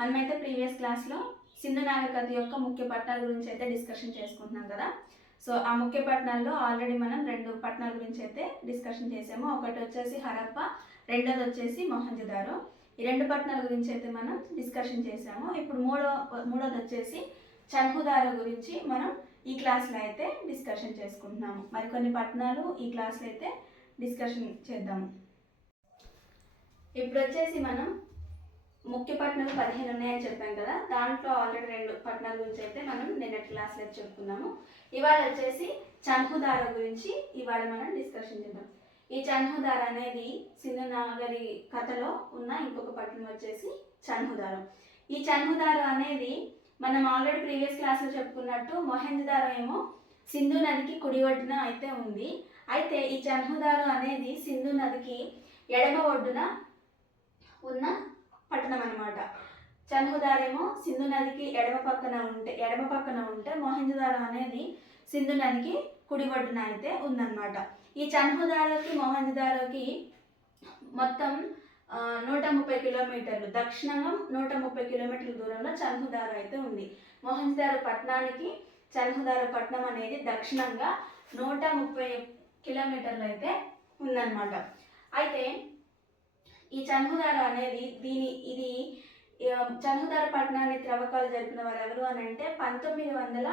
మనమైతే ప్రీవియస్ క్లాస్లో సింధు నాగరికత యొక్క ముఖ్య పట్టణాల గురించి అయితే డిస్కషన్ చేసుకుంటున్నాం కదా. సో ఆ ముఖ్య పట్టణాల్లో ఆల్రెడీ మనం రెండు పట్టణాల గురించి అయితే డిస్కషన్ చేసాము. ఒకటి వచ్చేసి హరప్ప రెండోది వచ్చేసి మొహంజదారో ఈ రెండు పట్టణాల గురించి అయితే మనం డిస్కషన్ చేసాము. ఇప్పుడు మూడో మూడోది వచ్చేసి చన్హుదారో గురించి మనం ఈ క్లాస్లో అయితే డిస్కషన్ చేసుకుంటున్నాము. మరికొన్ని పట్టణాలు ఈ క్లాస్లో అయితే డిస్కషన్ చేద్దాము. ఇప్పుడు వచ్చేసి మనం ముఖ్య పట్టణాలు పదిహేను ఉన్నాయని చెప్పాం కదా. దాంట్లో ఆల్రెడీ రెండు పట్టణాల గురించి అయితే మనం నిన్నటి క్లాస్లో చెప్పుకున్నాము. ఇవాళ వచ్చేసి చన్హుదార గురించి ఇవాళ మనం డిస్కషన్ చేద్దాం. ఈ చన్హుదార అనేది సింధు నాగరి కథలో ఉన్న ఇంకొక పట్టణం వచ్చేసి చన్హుదారం ఈ చన్హుదార అనేది మనం ఆల్రెడీ ప్రీవియస్ క్లాస్లో చెప్పుకున్నట్టు మొహెంజదారో ఏమో సింధు నదికి కుడి ఒడ్డున అయితే ఉంది. అయితే ఈ చన్హుదారు అనేది సింధు నదికి ఎడమ ఒడ్డున ఉన్న పట్టణం అనమాట చన్హుదారేమో సింధు నదికి ఎడమ పక్కన ఉంటే ఎడమ పక్కన ఉంటే మోహంజదారం అనేది సింధు నదికి కుడి ఒడ్డున అయితే ఉందన్నమాట. ఈ చన్హుదారోకి మోహంజదారోకి మొత్తం నూట ముప్పై కిలోమీటర్లు దక్షిణంగా నూట ముప్పై కిలోమీటర్ల దూరంలో చనుహుదారు అయితే ఉంది. మోహంజదారు పట్టణానికి చనుహుదారు పట్టణం అనేది దక్షిణంగా నూట ముప్పై కిలోమీటర్లు అయితే ఉందన్నమాట. అయితే ఈ చన్హుదార అనేది దీని ఇది ఆ, పట్టణాన్ని త్రవ్వకాలు జరిపిన వారు ఎవరు అని అంటే పంతొమ్మిది వందల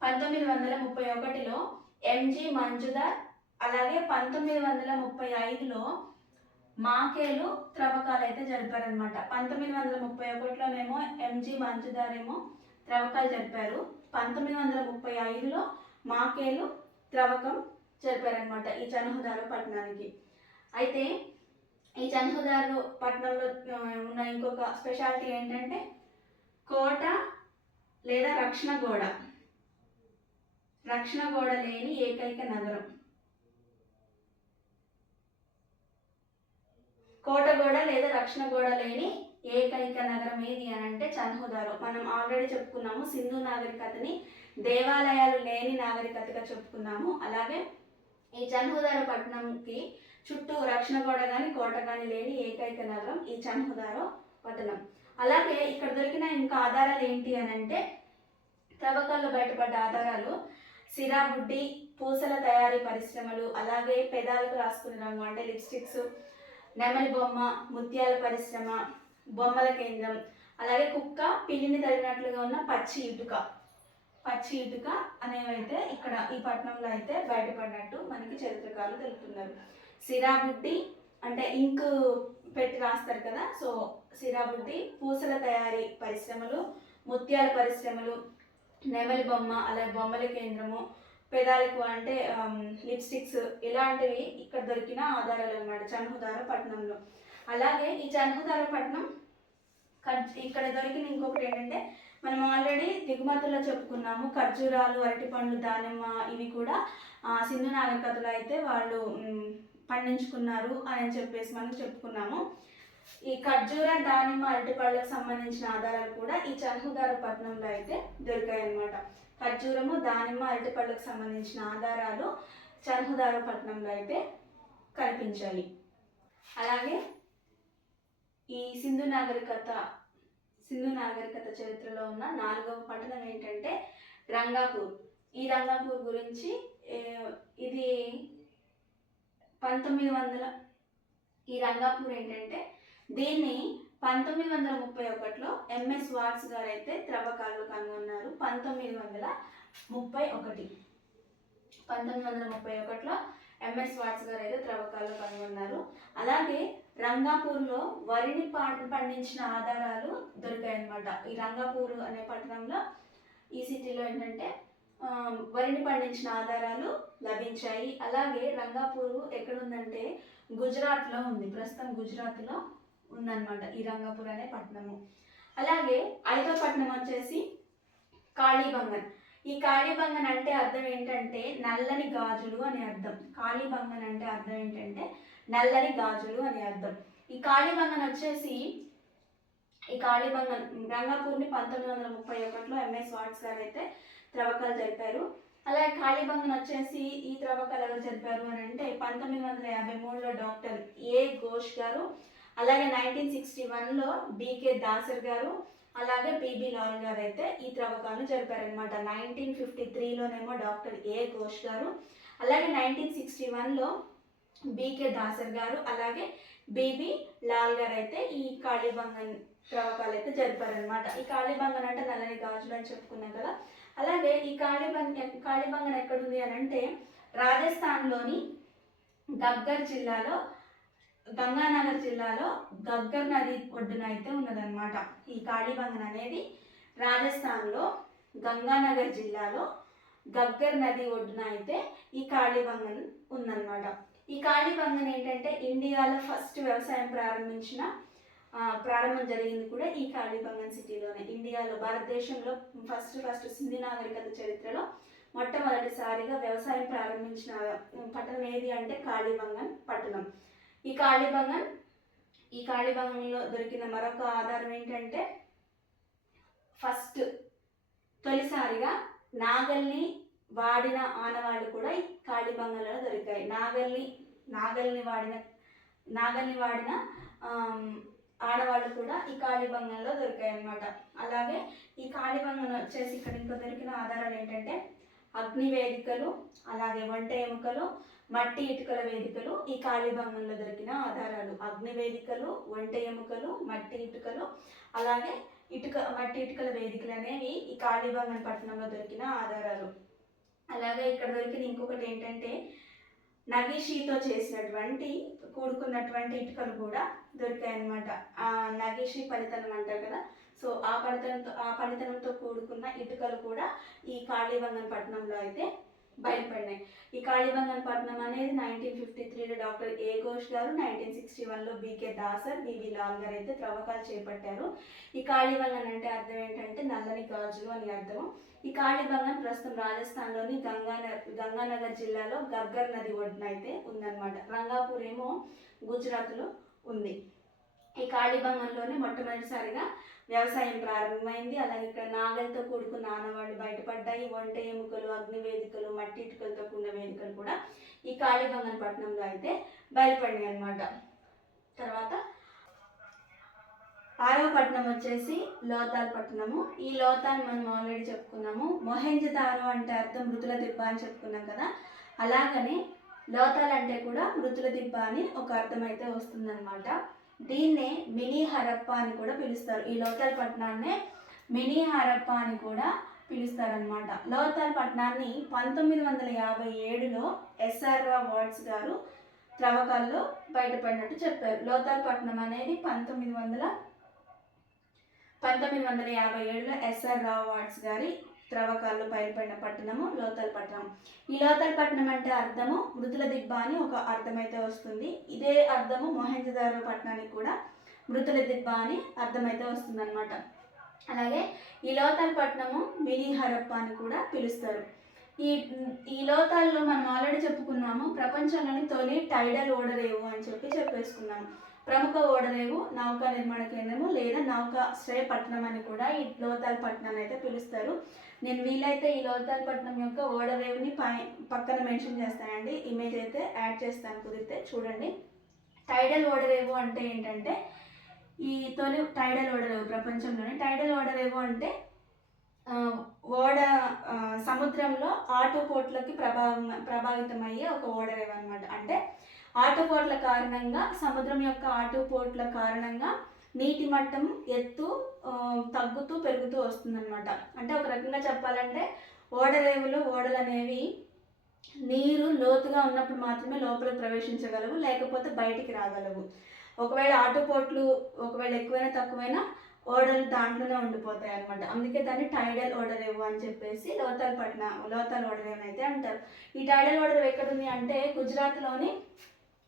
పంతొమ్మిది వందల ముప్పై ఒకటిలో ఎంజి మంజుదార్ అలాగే పంతొమ్మిది వందల ముప్పై ఐదులో మాకేలు త్రవ్వకాలు అయితే జరిపారనమాట పంతొమ్మిది వందల ముప్పై ఒకటిలోనేమో ఎంజి మంజుదార్ ఏమో త్రవ్వకాలు జరిపారు. పంతొమ్మిది వందల ముప్పై ఐదులో మాకేలు త్రవ్వకం జరిపారనమాట ఈ చన్హుదారు పట్టణానికి. అయితే ఈ చన్హుదారు పట్టణంలో ఉన్న ఇంకొక స్పెషాలిటీ ఏంటంటే కోట లేదా రక్షణ గోడ. రక్షణ గోడ లేని ఏకైక నగరం. కోట గోడ లేదా రక్షణ గోడ లేని ఏకైక నగరం ఏది అని అంటే చన్హుదారు మనం ఆల్రెడీ చెప్పుకున్నాము సింధు నాగరికతని దేవాలయాలు లేని నాగరికతగా చెప్పుకున్నాము. అలాగే ఈ చన్హుదార పట్టణంకి చుట్టూ రక్షణ గోడ కానీ కోట కానీ లేని ఏకైక నగరం ఈ చన్హుదారో పట్టణం. అలాగే ఇక్కడ దొరికిన ఇంకా ఆధారాలు ఏంటి అని అంటే త్రవ్వకాల్లో బయటపడ్డ ఆధారాలు సిరాబుడ్డి పూసల తయారీ పరిశ్రమలు అలాగే పెదాలకు రాసుకునే రంగు అంటే లిప్స్టిక్స్ నెమలి బొమ్మ ముత్యాల పరిశ్రమ బొమ్మల కేంద్రం అలాగే కుక్క పిల్లిని తగినట్లుగా ఉన్న పచ్చి ఇటుక. పచ్చి ఇటుక అనేవైతే ఇక్కడ ఈ పట్టణంలో అయితే బయటపడినట్టు మనకి చరిత్రకారులు తెలుపుతున్నారు. సిరాబుడ్డి అంటే ఇంక్ పెట్టి రాస్తారు కదా సో సిరాబుడ్డి పూసల తయారీ పరిశ్రమలు ముత్యాల పరిశ్రమలు నెమలి బొమ్మ అలాగే బొమ్మల కేంద్రము పెదాలకు అంటే లిప్స్టిక్స్ ఇలాంటివి ఇక్కడ దొరికిన ఆధారాలు అన్నమాట చనుహుదార పట్టణంలో అలాగే ఈ చనుహుదార పట్టణం ఇక్కడ దొరికిన ఇంకొకటి ఏంటంటే మనం ఆల్రెడీ దిగుమతుల్లో చెప్పుకున్నాము ఖర్జూరాలు అరటిపండ్లు దానిమ్మ ఇవి కూడా సింధు నాగరికతలో అయితే వాళ్ళు పండించుకున్నారు అని చెప్పేసి మనం చెప్పుకున్నాము. ఈ ఖర్జూర దానిమ్మ అరటిపళ్ళకు సంబంధించిన ఆధారాలు కూడా ఈ చన్హుదార పట్టణంలో అయితే దొరికాయి అనమాట ఖర్జూరము దానిమ్మ అరటిపళ్ళకు సంబంధించిన ఆధారాలు చన్హుదార పట్టణంలో అయితే కనిపించాయి. అలాగే ఈ సింధు నాగరికత సింధు నాగరికత చరిత్రలో ఉన్న నాలుగవ పట్టణం ఏంటంటే రంగాపూర్. ఈ రంగాపూర్ గురించి ఇది పంతొమ్మిది వందల ఈ రంగాపూర్ ఏంటంటే దీన్ని పంతొమ్మిది వందల ముప్పై ఒకటిలో ఎంఎస్ వాట్స్ గారు అయితే త్రవ్వకాలు కనుగొన్నారు. పంతొమ్మిది వందల ముప్పై ఒకటి. పంతొమ్మిది వందల ముప్పై ఒకటిలో ఎంఎస్ వాట్స్ గారు అయితే త్రవ్వకాలు కనుగొన్నారు. అలాగే రంగాపూర్లో వరిని పండించిన ఆధారాలు దొరికాయి అన్నమాట ఈ రంగాపూర్ అనే పట్టణంలో ఈ సిటీలో ఏంటంటే వరిని పండించిన ఆధారాలు లభించాయి. అలాగే రంగాపూర్ ఎక్కడుందంటే గుజరాత్లో ఉంది. ప్రస్తుతం గుజరాత్లో ఉందన్నమాట ఈ రంగాపూర్ అనే పట్టణము. అలాగే ఐదో పట్టణం వచ్చేసి కాళీబంగన్. ఈ కాళీబంగన్ అంటే అర్థం ఏంటంటే నల్లని గాజులు అని అర్థం. కాళీబంగన్ అంటే అర్థం ఏంటంటే నల్లని గాజులు అని అర్థం. ఈ కాళీబంగన్ వచ్చేసి ఈ కాళీబంగన్ రంగాపూర్ని పంతొమ్మిది వందల ముప్పై ఒకటిలో ఎంఎస్ వాట్స్ గారు అయితే త్రవ్వకాలు జరిపారు. అలాగే కాళీబంగన్ వచ్చేసి ఈ త్రవ్వకాలు ఎవరు జరిపారు అని అంటే పంతొమ్మిది వందల యాభై మూడులో డాక్టర్ ఏ ఘోష్ గారు అలాగే నైన్టీన్ సిక్స్టీ వన్లో బీకే దాసర్ గారు అలాగే పిబి లాల్ గారు అయితే ఈ త్రవ్వకాలను జరిపారనమాట నైన్టీన్ ఫిఫ్టీ త్రీలోనేమో డాక్టర్ ఏ ఘోష్ గారు అలాగే నైన్టీన్ సిక్స్టీ వన్లో బీకే దాసర్ గారు అలాగే బీబీ లాల్ గారు అయితే ఈ కాళీబంగన్ త్రవ్వకాలు అయితే జరిపారనమాట ఈ కాళీబంగన్ అంటే నల్లని గాజులు అని చెప్పుకున్నాం కదా అలాగే ఈ కాళీబంగన్ కాళీబంగన్ ఎక్కడుంది అని అంటే రాజస్థాన్లోని గగ్గర్ జిల్లాలో గంగానగర్ జిల్లాలో గగ్గర్ నది ఒడ్డున అయితే ఉన్నదన్నమాట. ఈ కాళీబంగన్ అనేది రాజస్థాన్లో గంగానగర్ జిల్లాలో గగ్గర్ నది ఒడ్డున అయితే ఈ కాళీబంగన్ ఉందన్నమాట. ఈ కాళీబంగన్ ఏంటంటే ఇండియాలో ఫస్ట్ వ్యవసాయం ప్రారంభించిన ప్రారంభం జరిగింది కూడా ఈ కాళీబంగన్ సిటీలోనే. ఇండియాలో భారతదేశంలో ఫస్ట్ ఫస్ట్ సింధి నాగరికత చరిత్రలో మొట్టమొదటిసారిగా వ్యవసాయం ప్రారంభించిన పట్టణం ఏది అంటే కాళీబంగన్ పట్టణం. ఈ కాళీబంగన్ ఈ కాళీబంగంలో దొరికిన మరొక ఆధారం ఏంటంటే ఫస్ట్ తొలిసారిగా నాగల్ని వాడిన ఆనవాళ్ళు కూడా ఈ కాళీబంగన్లో దొరికాయి. నాగల్ని నాగల్ని వాడిన నాగల్ని వాడిన ఆడవాళ్ళు కూడా ఈ కాళీభంగంలో దొరికాయి అన్నమాట అలాగే ఈ కాళీభంగం వచ్చేసి ఇక్కడ ఇంకో దొరికిన ఆధారాలు ఏంటంటే అగ్ని వేదికలు అలాగే వంట ఎముకలు మట్టి ఇటుకల వేదికలు ఈ కాళీభంగంలో దొరికిన ఆధారాలు. అగ్ని వేదికలు వంట ఎముకలు మట్టి ఇటుకలు అలాగే ఇటుక మట్టి ఇటుకల వేదికలు అనేవి ఈ కాళీభంగం పట్టణంలో దొరికిన ఆధారాలు. అలాగే ఇక్కడ దొరికిన ఇంకొకటి ఏంటంటే నగేషితో చేసినటువంటి కూడుకున్నటువంటి ఇటుకలు కూడా దొరికాయి ఆ నగిషి పనితనం అంటారు కదా. సో ఆ పనితనంతో ఆ పనితనంతో కూడుకున్న ఇటుకలు కూడా ఈ కాళీవంగన్ పట్టణంలో అయితే బయటపడినాయి ఈ కాళీబంగన్ పట్టణం అనేది నైన్టీన్ ఫిఫ్టీ త్రీలో డాక్టర్ ఏ ఘోష్ గారు నైన్టీన్ సిక్స్టీ వన్లో బీకే దాసర్ బివి లాల్ గారు అయితే త్రవ్వకాలు చేపట్టారు. ఈ కాళీబంగన్ అంటే అర్థం ఏంటంటే నల్లని గాజులు అని అర్థం ఈ కాళీబంగన్ ప్రస్తుతం రాజస్థాన్లోని గంగానగర్ గంగానగర్ జిల్లాలో గగ్గర్ నది ఒడ్డున అయితే ఉందన్నమాట. రంగాపూర్ ఏమో గుజరాత్లో ఉంది. ఈ కాళీబంగన్లోనే మొట్టమొదటిసారిగా వ్యవసాయం ప్రారంభమైంది. అలాగే ఇక్కడ నాగలతో కూడుకున్న ఆనవాళ్ళు బయటపడ్డాయి. వంట ఎముకలు అగ్ని వేదికలు మట్టి ఇటుకలతో కూడిన వేదికలు కూడా ఈ కాళీబంగన్ పట్టణంలో అయితే బయలుపడినాయి అనమాట తర్వాత ఆరవ పట్టణం వచ్చేసి లోతాల్ పట్టణము. ఈ లోతాల్ మనం ఆల్రెడీ చెప్పుకున్నాము. మొహెంజదారు అంటే అర్థం మృతుల దిబ్బ అని చెప్పుకున్నాం కదా. అలాగనే లోతాల్ అంటే కూడా మృతుల దిబ్బ అని ఒక అర్థం అయితే వస్తుందన్నమాట. దీన్నే మినీ హరప్ప అని కూడా పిలుస్తారు. ఈ లోతల్ పట్టణాన్నే మినీ హరప్ప అని కూడా పిలుస్తారనమాట లోతల్ పట్టణాన్ని పంతొమ్మిది వందల యాభై ఏడులో ఎస్ఆర్ వార్డ్స్ గారు త్రవ్వకాల్లో బయటపడినట్టు చెప్పారు. లోతల్ పట్టణం అనేది పంతొమ్మిది వందల పంతొమ్మిది వందల యాభై ఏడులో ఎస్ఆర్ రావు వార్డ్స్ గారి త్రవ్వకాల్లో పైన పట్టణము లోతల్ పట్టణం. ఈ లోతల్ పట్టణం అంటే అర్థము మృతుల దిబ్బ అని ఒక అర్థమైతే వస్తుంది. ఇదే అర్థము మొహంజదారో పట్టణానికి కూడా మృతుల దిబ్బ అని అర్థమైతే వస్తుంది అనమాట అలాగే ఈ లోతల్ పట్టణము మినీ హరప్ప అని కూడా పిలుస్తారు. ఈ ఈ లోతాల్లో మనం ఆల్రెడీ చెప్పుకున్నాము ప్రపంచంలోని తొలి టైడల్ ఓడరేవు అని చెప్పి చెప్పేసుకున్నాము. ప్రముఖ ఓడరేవు నౌకా నిర్మాణ కేంద్రము లేదా నౌకా శ్రేయ పట్టణం అని కూడా ఈ లోతాల్ పట్టణాన్ని అయితే పిలుస్తారు. నేను వీలైతే ఈ లోతాల్ పట్టణం యొక్క ఓడరేవుని పై పక్కన మెన్షన్ చేస్తానండి. ఇమేజ్ అయితే యాడ్ చేస్తాను కుదిరితే చూడండి. టైడల్ ఓడరేవు అంటే ఏంటంటే ఈ తొలి టైడల్ ఓడరేవు ప్రపంచంలోనే. టైడల్ ఓడరేవు అంటే ఓడ సముద్రంలో ఆటుపోట్లకి ప్రభావం ప్రభావితమయ్యే ఒక ఓడరేవు అనమాట అంటే ఆటుపోట్ల కారణంగా సముద్రం యొక్క ఆటుపోట్ల కారణంగా నీటి మట్టం ఎత్తు తగ్గుతూ పెరుగుతూ వస్తుందన్నమాట. అంటే ఒక రకంగా చెప్పాలంటే ఓడరేవులు ఓడలు అనేవి నీరు లోతుగా ఉన్నప్పుడు మాత్రమే లోపలికి ప్రవేశించగలవు లేకపోతే బయటికి రాగలవు. ఒకవేళ ఆటుపోట్లు ఒకవేళ ఎక్కువైనా తక్కువైనా ఓడలు దాంట్లోనే ఉండిపోతాయి అనమాట అందుకే దాన్ని టైడల్ ఓడరేవు అని చెప్పేసి లోతల్ పట్న లోతల్ ఓడరేవు అయితే అంటారు. ఈ టైడల్ ఓడర్ ఎక్కడుంది అంటే గుజరాత్లోని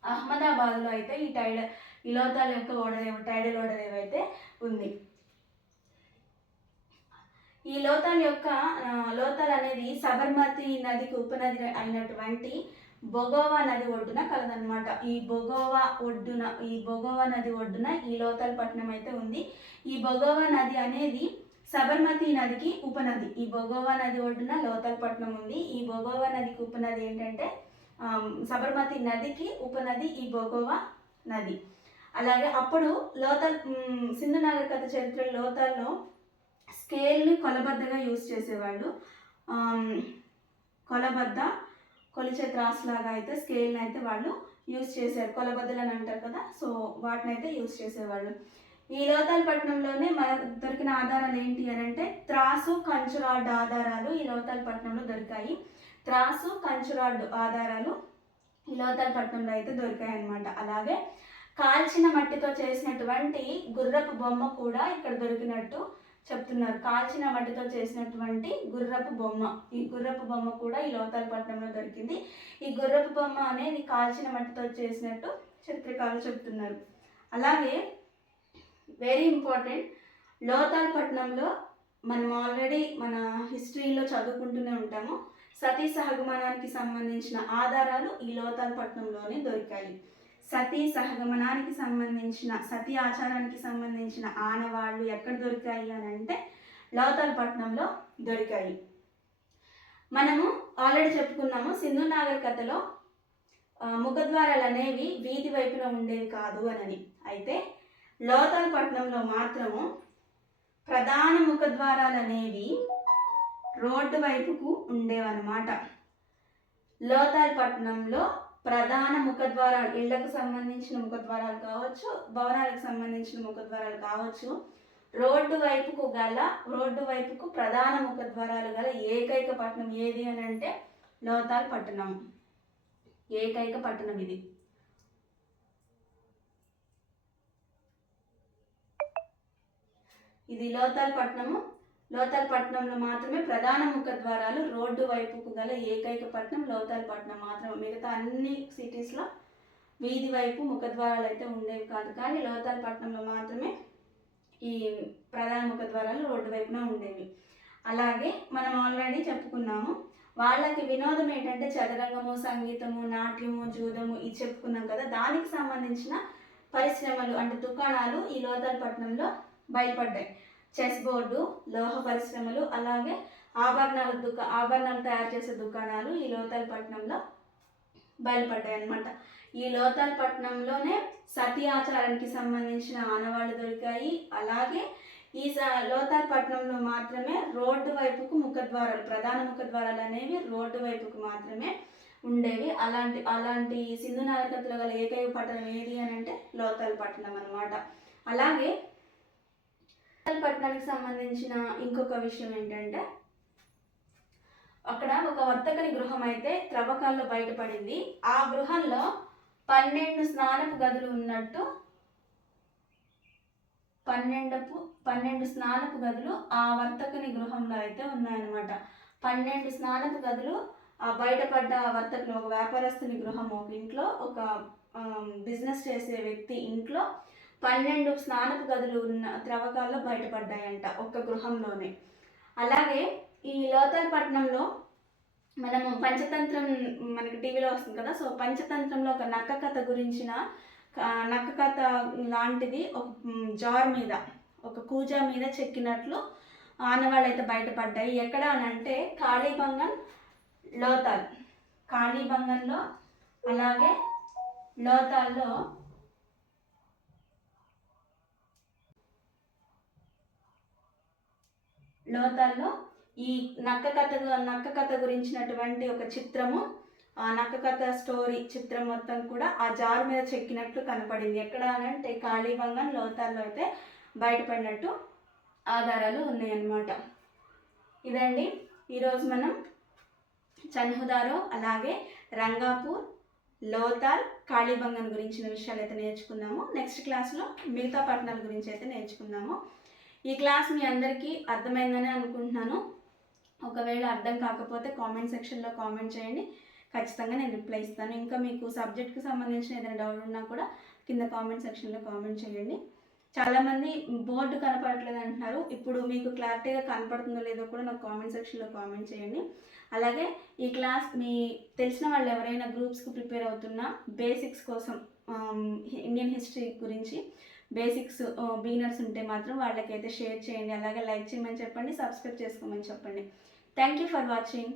అహ్మదాబాద్లో అయితే ఈ టైడల్ ఈ లోతల్ యొక్క ఓడరేవు టైడల్ ఓడర్ అయితే ఉంది. ఈ లోతల్ యొక్క ఆ, లోతాల్ అనేది సబర్మతి నదికి ఉపనది అయినటువంటి బొగోవా నది ఒడ్డున కలదనమాట ఈ బొగోవా ఒడ్డున ఈ బొగోవా నది ఒడ్డున ఈ లోతల్ పట్టణం అయితే ఉంది. ఈ బొగోవా నది అనేది సబర్మతి నదికి ఉపనది. ఈ బొగోవా నది ఒడ్డున లోతల్ పట్టణం ఉంది. ఈ బొగోవా నదికి ఉపనది ఏంటంటే సబర్మతి నదికి ఉపనది ఈ బొగోవా నది. అలాగే అప్పుడు లోతల్ సింధు నాగరికత చరిత్ర లోతాల్లో స్కేల్ని కొలబద్దగా యూజ్ చేసేవాళ్ళు. కొలబద్ద కొలిచే త్రాస్ లాగా అయితే స్కేల్ని అయితే వాళ్ళు యూజ్ చేశారు. కొలబద్దలు అని అంటారు కదా సో వాటిని అయితే యూజ్ చేసేవాళ్ళు. ఈ లోతాలపట్నంలోనే మనకు దొరికిన ఆధారాలు ఏంటి అని అంటే త్రాసు కంచురాడ్ ఆధారాలు ఈ లోతాలపట్నంలో దొరికాయి. త్రాసు కంచురాడ్ ఆధారాలు ఈ లోతాలపట్నంలో అయితే దొరికాయి అనమాట అలాగే కాల్చిన మట్టితో చేసినటువంటి గుర్రపు బొమ్మ కూడా ఇక్కడ దొరికినట్టు చెప్తున్నారు. కాల్చిన మట్టితో చేసినటువంటి గుర్రపు బొమ్మ. ఈ గుర్రపు బొమ్మ కూడా ఈ లోతాలపట్నంలో దొరికింది. ఈ గుర్రపు బొమ్మ అనేది కాల్చిన మట్టితో చేసినట్టు చిత్రకారులు చెప్తున్నారు. అలాగే వెరీ ఇంపార్టెంట్ లోతాలపట్నంలో మనం ఆల్రెడీ మన హిస్టరీలో చదువుకుంటూనే ఉంటాము. సతీ సహగమనానికి సంబంధించిన ఆధారాలు ఈ లోతాలపట్నంలోనే దొరికాయి. సతీ సహగమనానికి సంబంధించిన సతీ ఆచారానికి సంబంధించిన ఆనవాళ్ళు ఎక్కడ దొరికాయి అని అంటే లోతాలపట్నంలో దొరికాయి. మనము ఆల్రెడీ చెప్పుకున్నాము సింధు నాగరికతలో ముఖద్వారాలు అనేవి వీధి వైపున ఉండేవి కాదు అని అయితే లోతల్పట్నంలో మాత్రము ప్రధాన ముఖద్వారాలు అనేవి రోడ్డు వైపుకు ఉండేవన్నమాట. లోతల్పట్నంలో ప్రధాన ముఖద్వారాలు ఇళ్ళకు సంబంధించిన ముఖద్వారాలు కావచ్చు భవనాలకు సంబంధించిన ముఖద్వారాలు కావచ్చు రోడ్డు వైపుకు గల రోడ్డు వైపుకు ప్రధాన ముఖద్వారాలు గల ఏకైక పట్టణం ఏది అని అంటే లోతాల్ పట్టణం. ఏకైక పట్టణం ఇది. ఇది లోతాల్ పట్టణము. లోతల్ పట్నంలో మాత్రమే ప్రధాన ముఖద్వారాలు రోడ్డు వైపుకు గల ఏకైక పట్నం లోతాల్ పట్టణం మాత్రమే. మిగతా అన్ని సిటీస్లో వీధి వైపు ముఖద్వారాలు అయితే ఉండేవి కాదు. కానీ లోతల్ పట్నంలో మాత్రమే ఈ ప్రధాన ముఖద్వారాలు రోడ్డు వైపున ఉండేవి. అలాగే మనం ఆల్రెడీ చెప్పుకున్నాము వాళ్ళకి వినోదం ఏంటంటే చదరంగము సంగీతము నాట్యము జూదము ఇది చెప్పుకున్నాం కదా. దానికి సంబంధించిన పరిశ్రమలు అంటే దుకాణాలు ఈ లోతాలపట్నంలో బయలుపడ్డాయి. చెస్ బోర్డు లోహ పరిశ్రమలు అలాగే ఆభరణాల దుకా ఆభరణాలు తయారు చేసే దుకాణాలు ఈ లోతల్పట్నంలో బయలుపడ్డాయి అన్నమాట ఈ లోతల్పట్నంలోనే సతీ ఆచారానికి సంబంధించిన ఆనవాళ్ళు దొరికాయి. అలాగే ఈ స- మాత్రమే రోడ్డు వైపుకు ముఖద్వారాలు ప్రధాన ముఖద్వారాలు అనేవి రోడ్డు వైపుకు మాత్రమే ఉండేవి. అలాంటి అలాంటి సింధు నాగరికతలో గల ఏకైక పట్టణం ఏది అని అంటే లోతాలపట్నం అనమాట అలాగే పట్టణానికి సంబంధించిన ఇంకొక విషయం ఏంటంటే అక్కడ ఒక వర్తకని గృహం అయితే త్రవ్వకాల్లో బయటపడింది. ఆ గృహంలో పన్నెండు స్నానపు గదులు ఉన్నట్టు పన్నెండపు పన్నెండు స్నానపు గదులు ఆ వర్తకుని గృహంలో అయితే ఉన్నాయన్నమాట. పన్నెండు స్నానపు గదులు ఆ బయటపడ్డ వర్తకులు ఒక వ్యాపారస్తుని గృహం ఒక ఇంట్లో ఒక బిజినెస్ చేసే వ్యక్తి ఇంట్లో పన్నెండు స్నానపు గదులు ఉన్న త్రవ్వకాల్లో బయటపడ్డాయంట ఒక్క గృహంలోనే. అలాగే ఈ లోతాలపట్నంలో మనము పంచతంత్రం మనకి టీవీలో వస్తుంది కదా సో పంచతంత్రంలో ఒక నక్క కథ గురించిన నక్క కథ లాంటిది ఒక జార్ మీద ఒక కూజా మీద చెక్కినట్లు ఆనవాళ్ళు అయితే బయటపడ్డాయి. ఎక్కడ అని అంటే కాళీబంగన్ లోతాల్. కాళీబంగన్లో అలాగే లోతాల్లో లోతాల్లో ఈ నక్క కథ నక్క కథ గురించినటువంటి ఒక చిత్రము ఆ నక్క కథ స్టోరీ చిత్రం మొత్తం కూడా ఆ జారు మీద చెక్కినట్లు కనపడింది. ఎక్కడ అంటే కాళీభంగం లోతాల్లో అయితే బయటపడినట్టు ఆధారాలు ఉన్నాయన్నమాట. ఇదండి. ఈరోజు మనం చన్హుదారో అలాగే రంగాపూర్ లోతాల్ కాళీబంగన్ గురించిన విషయాలు అయితే నేర్చుకున్నాము నెక్స్ట్ క్లాస్లో మిగతా పట్టణాల గురించి అయితే నేర్చుకుందాము. ఈ క్లాస్ మీ అందరికీ అర్థమైందని అనుకుంటున్నాను. ఒకవేళ అర్థం కాకపోతే కామెంట్ సెక్షన్లో కామెంట్ చేయండి. ఖచ్చితంగా నేను రిప్లై ఇస్తాను. ఇంకా మీకు సబ్జెక్ట్కి సంబంధించిన ఏదైనా డౌట్ ఉన్నా కూడా కింద కామెంట్ సెక్షన్లో కామెంట్ చేయండి. చాలామంది బోర్డు కనపడట్లేదు అంటున్నారు. ఇప్పుడు మీకు క్లారిటీగా కనపడుతుందో లేదో కూడా నాకు కామెంట్ సెక్షన్లో కామెంట్ చేయండి. అలాగే ఈ క్లాస్ మీ తెలిసిన వాళ్ళు ఎవరైనా గ్రూప్స్కి ప్రిపేర్ అవుతున్నా బేసిక్స్ కోసం ఇండియన్ హిస్టరీ గురించి బేసిక్స్ బీనర్స్ ఉంటే మాత్రం వాళ్ళకైతే షేర్ చేయండి అలాగే లైక్ చేయమని చెప్పండి సబ్స్క్రైబ్ చేసుకోమని చెప్పండి. Thank you for watching.